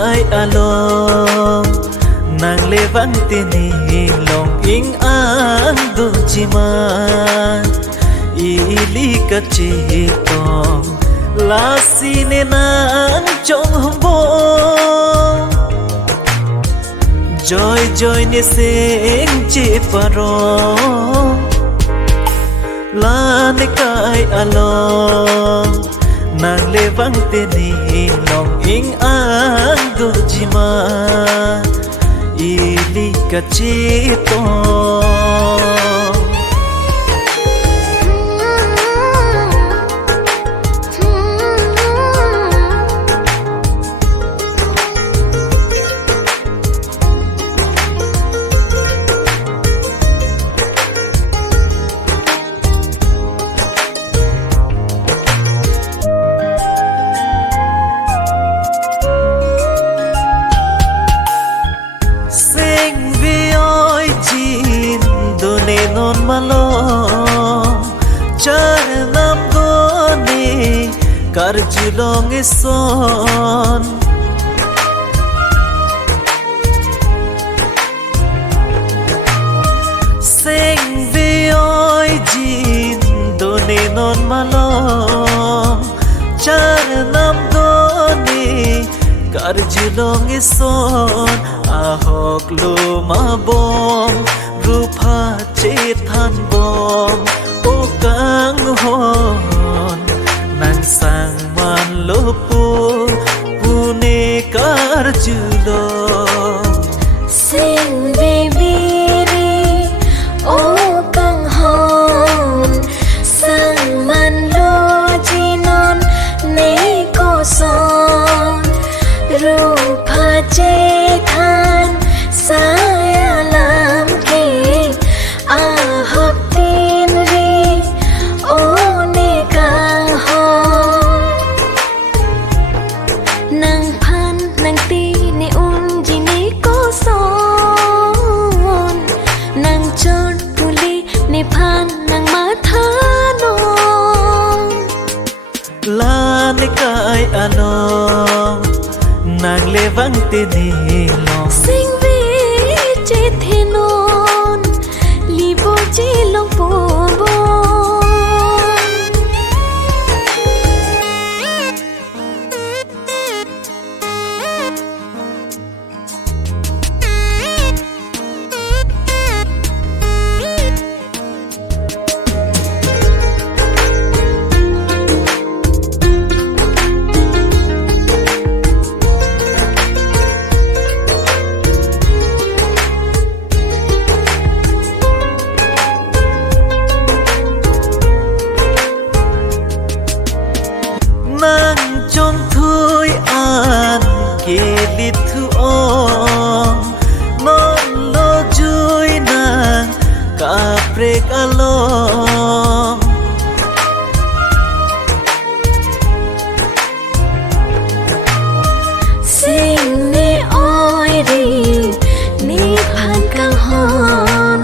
kai along nang levang tini long ing ang dunjiman ili kacitong lasine nang chong hambong joy joy ne sing che parong lan kai along nang levang tini long ing ang dunjiman ili kacitong non malong char nam gone kar julong son sing vi oi jin done non malong char nam gone kar julong son ahok lo ma bom rupa than bom o kang hon nang sang man lopu pune kar julo sing baby o kang hon sang man lo jinon ne ko son rupa than saya lam ke ahok tin ri o ne kang hon nang phan nang ti ne un ji ne ko son nang chon puli ne phan nang ma tha non la ne kai along nang levang tini long sing vi che the non li bo che long po bo nang chong thui an ke lit thu ong non lo jui nang ka prek along sing ne oi ri ni phan kang hon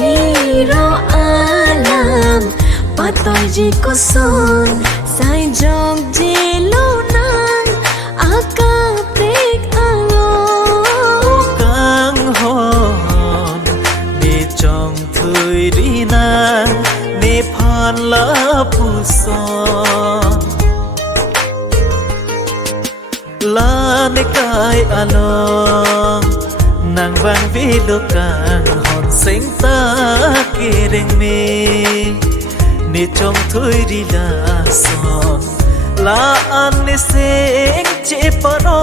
ri ro alam patoy ji ko son sai jog je lo nang aka prek along kang hon ne chong thui ri nang ne phan la pu son la ne kai along nang vang vi lo kang hon sing ta ki reng me ne chong thui ri la son la an ne sing che pano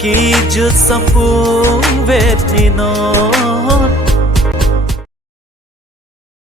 ki jut sampung vet ni non